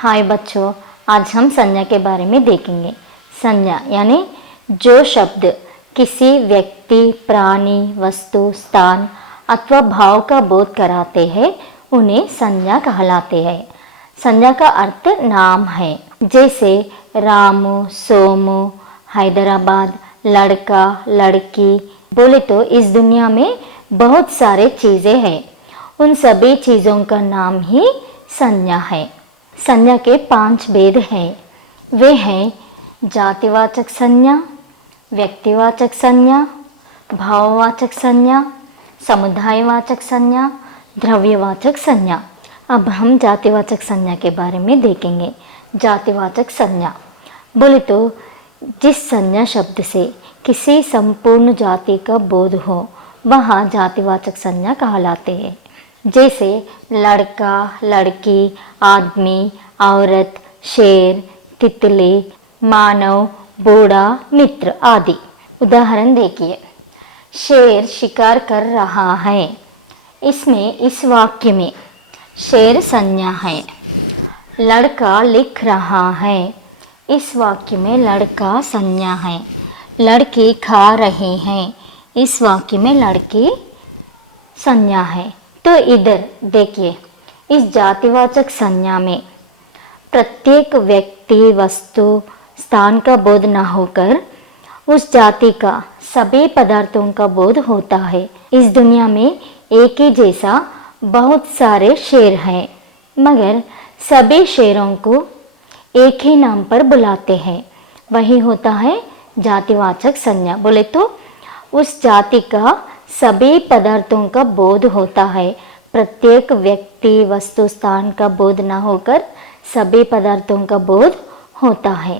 हाय बच्चों, आज हम संज्ञा के बारे में देखेंगे। संज्ञा यानी जो शब्द किसी व्यक्ति, प्राणी, वस्तु, स्थान अथवा भाव का बोध कराते हैं उन्हें संज्ञा कहलाते हैं। संज्ञा का अर्थ नाम है, जैसे रामू, सोमू, हैदराबाद, लड़का, लड़की। बोले तो इस दुनिया में बहुत सारे चीज़ें हैं, उन सभी चीज़ों का नाम ही संज्ञा है। संज्ञा के 5 भेद हैं। वे हैं जातिवाचक संज्ञा, व्यक्तिवाचक संज्ञा, भाववाचक संज्ञा, समुदायवाचक संज्ञा, द्रव्यवाचक संज्ञा। अब हम जातिवाचक संज्ञा के बारे में देखेंगे। जातिवाचक संज्ञा बोले तो जिस संज्ञा शब्द से किसी संपूर्ण जाति का बोध हो वह जातिवाचक संज्ञा कहलाते हैं। जैसे लड़का, लड़की, आदमी, औरत, शेर, तितली, मानव, बूढ़ा, मित्र आदि। उदाहरण देखिए, शेर शिकार कर रहा है। इसमें इस वाक्य में शेर संज्ञा है। लड़का लिख रहा है। इस वाक्य में लड़का संज्ञा है। लड़की खा रही है। इस वाक्य में लड़की संज्ञा है। तो इधर देखिए, इस जातिवाचक संज्ञा में प्रत्येक व्यक्ति, वस्तु, स्थान का बोध न होकर उस जाति का सभी पदार्थों का बोध होता है। इस दुनिया में एक ही जैसा बहुत सारे शेर हैं, मगर सभी शेरों को एक ही नाम पर बुलाते हैं। वही होता है जातिवाचक संज्ञा। बोले तो उस जाति का सभी पदार्थों का बोध होता है। प्रत्येक व्यक्ति, वस्तु, स्थान का बोध न होकर सभी पदार्थों का बोध होता है।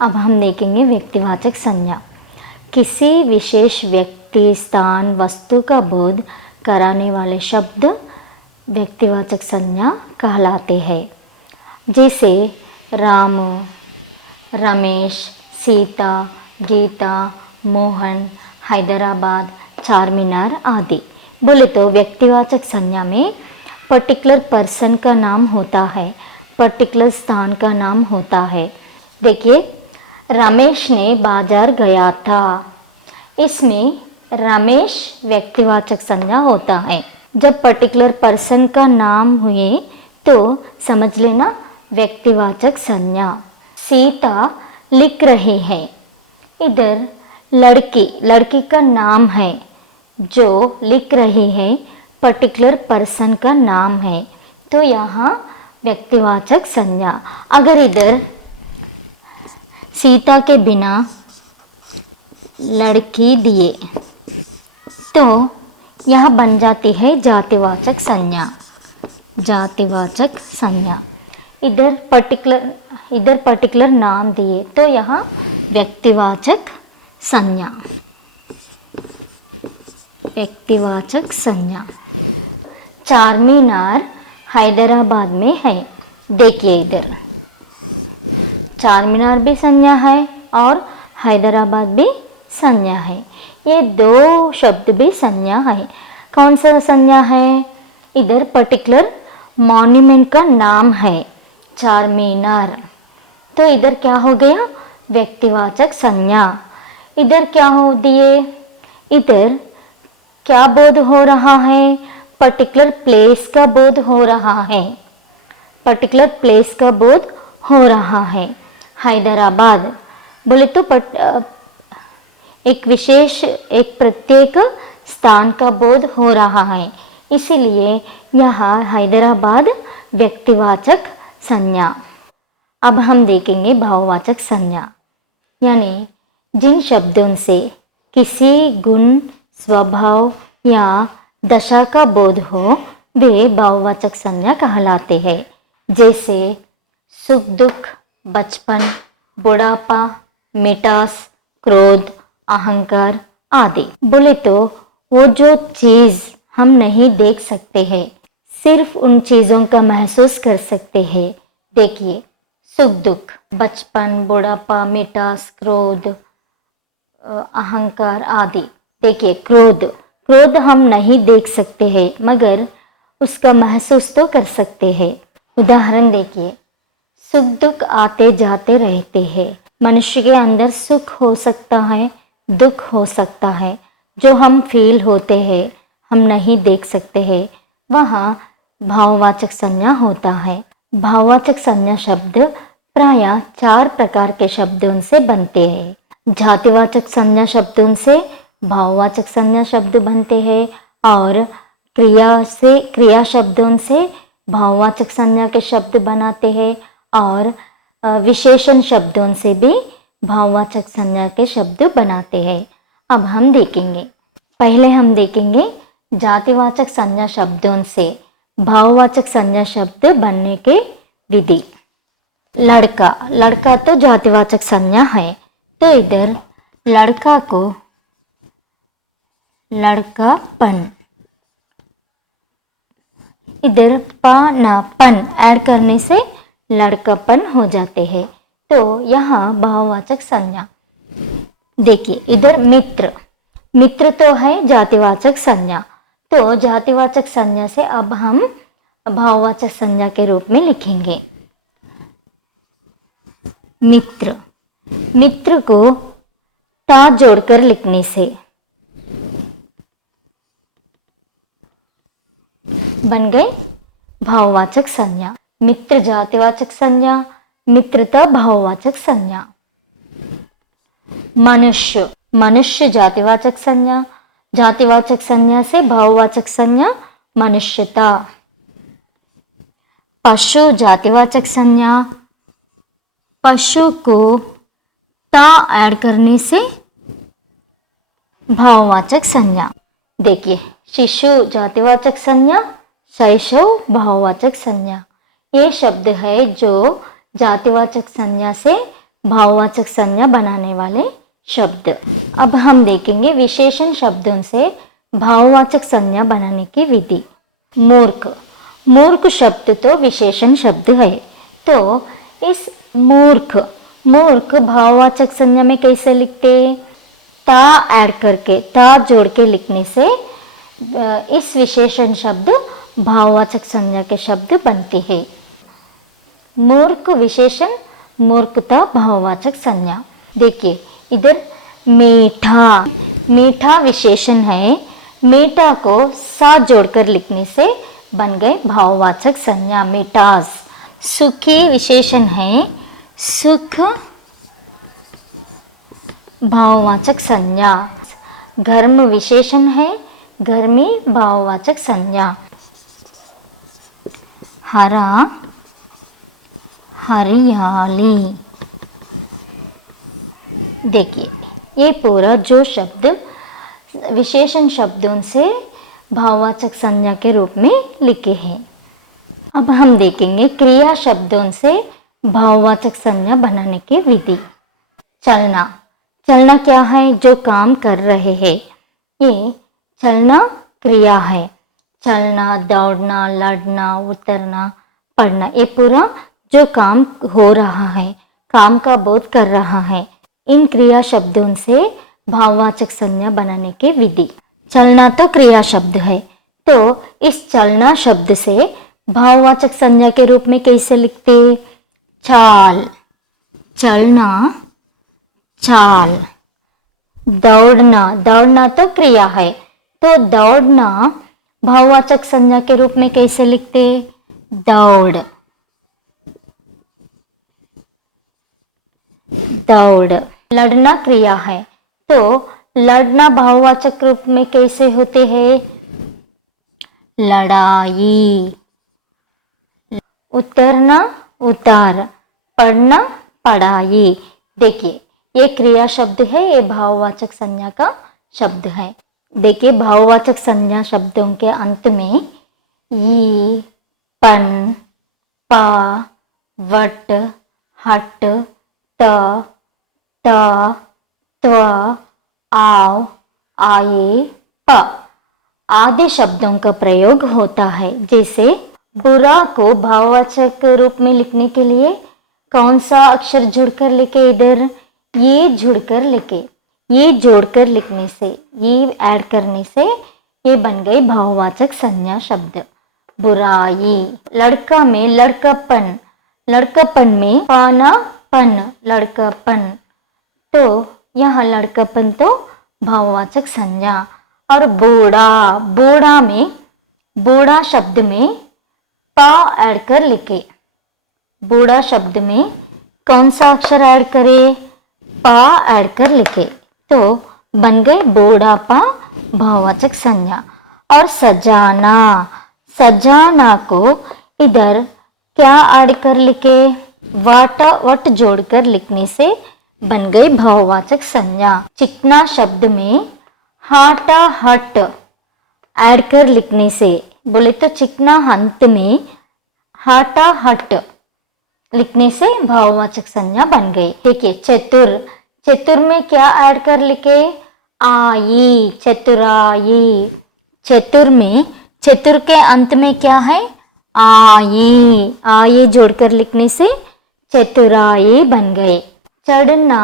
अब हम देखेंगे व्यक्तिवाचक संज्ञा। किसी विशेष व्यक्ति, स्थान, वस्तु का बोध कराने वाले शब्द व्यक्तिवाचक संज्ञा कहलाते हैं। जैसे राम, रमेश, सीता, गीता, मोहन, हैदराबाद, चारमीनार आदि। बोले तो व्यक्तिवाचक संज्ञा में पर्टिकुलर पर्सन का नाम होता है, पर्टिकुलर स्थान का नाम होता है। देखिए, रमेश ने बाजार गया था। इसमें रमेश व्यक्तिवाचक संज्ञा होता है। जब पर्टिकुलर पर्सन का नाम हुए तो समझ लेना व्यक्तिवाचक संज्ञा। सीता लिख रही है। इधर लड़की, लड़की का नाम है। जो लिख रही है पर्टिकुलर पर्सन का नाम है, तो यहाँ व्यक्तिवाचक संज्ञा। अगर इधर सीता के बिना लड़की दिए तो यह बन जाती है जातिवाचक संज्ञा। जातिवाचक संज्ञा। इधर पर्टिकुलर नाम दिए तो यहाँ व्यक्तिवाचक संज्ञा। व्यक्तिवाचक संज्ञा। चारमीनार हैदराबाद में है। देखिए, इधर चारमीनार भी संज्ञा है और हैदराबाद भी संज्ञा है। ये दो शब्द भी संज्ञा है। कौन सा संज्ञा है? इधर पर्टिकुलर मॉन्यूमेंट का नाम है चारमीनार, तो इधर क्या हो गया? व्यक्तिवाचक संज्ञा। इधर क्या हो दिए? इधर क्या बोध हो रहा है? पर्टिकुलर प्लेस का बोध हो रहा है। पर्टिकुलर प्लेस का बोध हो रहा है। हैदराबाद बोले तो एक विशेष, एक प्रत्येक स्थान का बोध हो रहा है, इसीलिए यहाँ हैदराबाद व्यक्तिवाचक संज्ञा। अब हम देखेंगे भाववाचक संज्ञा, यानी जिन शब्दों से किसी गुण, स्वभाव या दशा का बोध हो वे भाववाचक संज्ञा कहलाते हैं। जैसे सुख दुख, बचपन, बुढ़ापा, मिठास, क्रोध, अहंकार आदि। बोले तो वो जो चीज़ हम नहीं देख सकते हैं, सिर्फ उन चीज़ों का महसूस कर सकते हैं। देखिए, सुख दुख, बचपन, बुढ़ापा, मिठास, क्रोध, अहंकार आदि। देखिए, क्रोध हम नहीं देख सकते हैं, मगर उसका महसूस तो कर सकते हैं। उदाहरण देखिए, सुख दुख आते जाते रहते हैं। मनुष्य के अंदर सुख हो सकता है, दुख हो सकता है। जो हम फील होते हैं, हम नहीं देख सकते हैं, वहाँ भाववाचक संज्ञा होता है। भाववाचक संज्ञा शब्द प्रायः 4 प्रकार के शब्दों से बनते हैं। जातिवाचक संज्ञा शब्दों से भाववाचक संज्ञा शब्द बनते हैं और क्रिया शब्दों से भाववाचक संज्ञा के शब्द बनाते हैं और विशेषण शब्दों से भी भाववाचक संज्ञा के शब्द बनाते हैं। अब हम देखेंगे, पहले हम देखेंगे जातिवाचक संज्ञा शब्दों से भाववाचक संज्ञा शब्द बनने के विधि। लड़का, लड़का तो जातिवाचक संज्ञा है, तो इधर लड़का को लड़कापन, इधर पन ऐड करने से लड़कापन हो जाते हैं। तो यहाँ भाववाचक संज्ञा देखिए, इधर मित्र, मित्र तो है जातिवाचक संज्ञा, तो जातिवाचक संज्ञा से अब हम भाववाचक संज्ञा के रूप में लिखेंगे। मित्र, मित्र को ता जोड़कर लिखने से बन गए भाववाचक संज्ञा। मित्र जातिवाचक संज्ञा, मित्रता भाववाचक संज्ञा। मनुष्य, मनुष्य जातिवाचक संज्ञा, जातिवाचक संज्ञा से भाववाचक संज्ञा मनुष्यता। पशु जातिवाचक संज्ञा, पशु को ता ऐड करने से भाववाचक संज्ञा। देखिए, शिशु जातिवाचक संज्ञा, शैशव भाववाचक संज्ञा। ये शब्द है जो जातिवाचक संज्ञा से भाववाचक संज्ञा बनाने वाले शब्द। अब हम देखेंगे विशेषण शब्दों से भाववाचक संज्ञा बनाने की विधि। मूर्ख, मूर्ख शब्द तो विशेषण शब्द है, तो इस मूर्ख, मूर्ख भाववाचक संज्ञा में कैसे लिखते? ता ऐड करके, ता जोड़ के लिखने से इस विशेषण शब्द भाववाचक संज्ञा के शब्द बनते हैं। मूर्ख विशेषण, मूर्खता भाववाचक संज्ञा। देखिए, इधर मीठा, मीठा विशेषण है, मीठा को सा जोड़कर लिखने से बन गए भाववाचक संज्ञा मीठास। सुखी विशेषण है, सुख भाववाचक संज्ञा। गर्म विशेषण है, गर्मी भाववाचक संज्ञा। हरा हरियाली। देखिए, ये पूरा जो शब्द विशेषण शब्दों से भाववाचक संज्ञा के रूप में लिखे हैं। अब हम देखेंगे क्रिया शब्दों से भाववाचक संज्ञा बनाने की विधि। चलना, चलना क्या है? जो काम कर रहे हैं, ये चलना क्रिया है। चलना, दौड़ना, लड़ना, उतरना, पढ़ना, ये पूरा जो काम हो रहा है, काम का बोध कर रहा है, इन क्रिया शब्दों से भाववाचक संज्ञा बनाने की विधि। चलना तो क्रिया शब्द है, तो इस चलना शब्द से भाववाचक संज्ञा के रूप में कैसे लिखते? चाल, चलना चाल। दौड़ना, दौड़ना तो क्रिया है, तो दौड़ना भाववाचक संज्ञा के रूप में कैसे लिखते? दौड़, दौड़। लड़ना क्रिया है, तो लड़ना भाववाचक रूप में कैसे होते हैं? लड़ाई। उतरना उतार, पढ़ना पढ़ाई। देखिए, ये क्रिया शब्द है, ये भाववाचक संज्ञा का शब्द है। देखिए, भाववाचक संज्ञा शब्दों के अंत में ये, पन, पा, वट, हट, त, त्व, आव, आए, प आदि शब्दों का प्रयोग होता है। जैसे बुरा को भाववाचक रूप में लिखने के लिए कौन सा अक्षर जुड़कर लिखे? इधर ये जुड़कर लिखे, ये जोड़कर लिखने से, ये ऐड करने से ये बन गई भाववाचक संज्ञा शब्द बुराई। लड़का में लड़कापन, लड़कापन में पाना पन, लड़कापन। तो यहाँ लड़कापन तो भाववाचक संज्ञा। और बूढ़ा, बूढ़ा में, बूढ़ा शब्द में पा ऐड कर लिखे। बूढ़ा शब्द में कौन सा अक्षर ऐड करें? पा ऐड कर लिखे तो बन गए बूढ़ापा भाववाचक संज्ञा। और सजाना, सजाना को इधर क्या ऐड कर लिखे? वट जोड़कर लिखने से बन गई भाववाचक संज्ञा। चिकना शब्द में हाटा हट ऐड कर लिखने से, बोले तो चिकना अंत में हाटा हट लिखने से भाववाचक संज्ञा बन गई। देखिए चतुर, चतुर में क्या ऐड कर लिखे? आई, चतुराई। चतुर में, चतुर के अंत में क्या है? आई, आई जोड़कर लिखने से चतुराई बन गए। चढ़ना,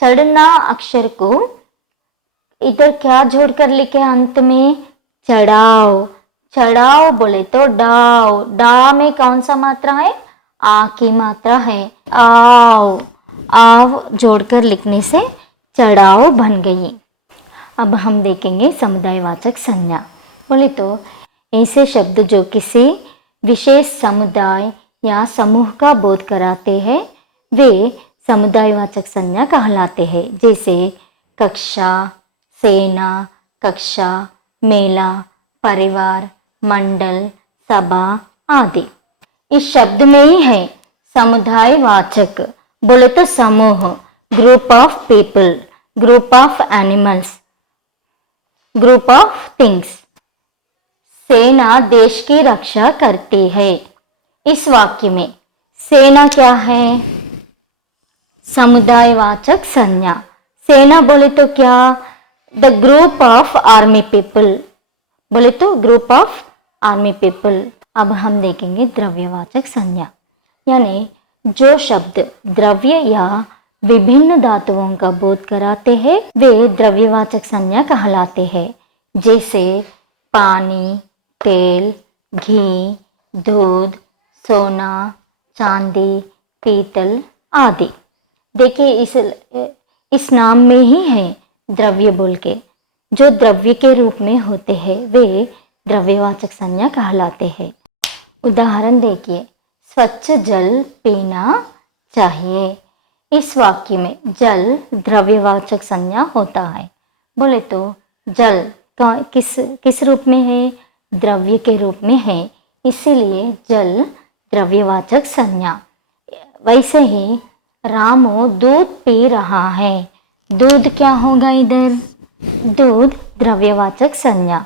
चढ़ना अक्षर को इधर क्या जोड़कर लिखे अंत में? चढ़ाओ, चढ़ाओ बोले तो डाव, डा में कौन सा मात्रा है? आ की मात्रा है। आओ, आव जोड़कर लिखने से चढ़ाओ बन गई। अब हम देखेंगे समुदायवाचक संज्ञा। बोले तो ऐसे शब्द जो किसी विशेष समुदाय या समूह का बोध कराते हैं वे समुदायवाचक संज्ञा कहलाते हैं। जैसे कक्षा, सेना, कक्षा, मेला, परिवार, मंडल, सभा आदि। इस शब्द में ही है समुदायवाचक, बोले तो समूह, group of people, group of animals, group of things. सेना देश की रक्षा करती है। इस वाक्य में सेना क्या है? समुदायवाचक संज्ञा। सेना बोले तो क्या? The group of army people, बोले तो ग्रुप ऑफ आर्मी पीपल। अब हम देखेंगे द्रव्यवाचक संज्ञा, यानी जो शब्द द्रव्य या विभिन्न धातुओं का बोध कराते हैं वे द्रव्यवाचक संज्ञा कहलाते हैं। जैसे पानी, तेल, घी, दूध, सोना, चांदी, पीतल आदि। देखिए इस नाम में ही है द्रव्य बोल के, जो द्रव्य के रूप में होते हैं वे द्रव्यवाचक संज्ञा कहलाते हैं। उदाहरण देखिए, स्वच्छ जल पीना चाहिए। इस वाक्य में जल द्रव्यवाचक संज्ञा होता है। बोले तो जल का किस रूप में है? द्रव्य के रूप में है, इसीलिए जल द्रव्यवाचक संज्ञा। वैसे ही रामू दूध पी रहा है। दूध क्या होगा इधर? दूध द्रव्यवाचक संज्ञा।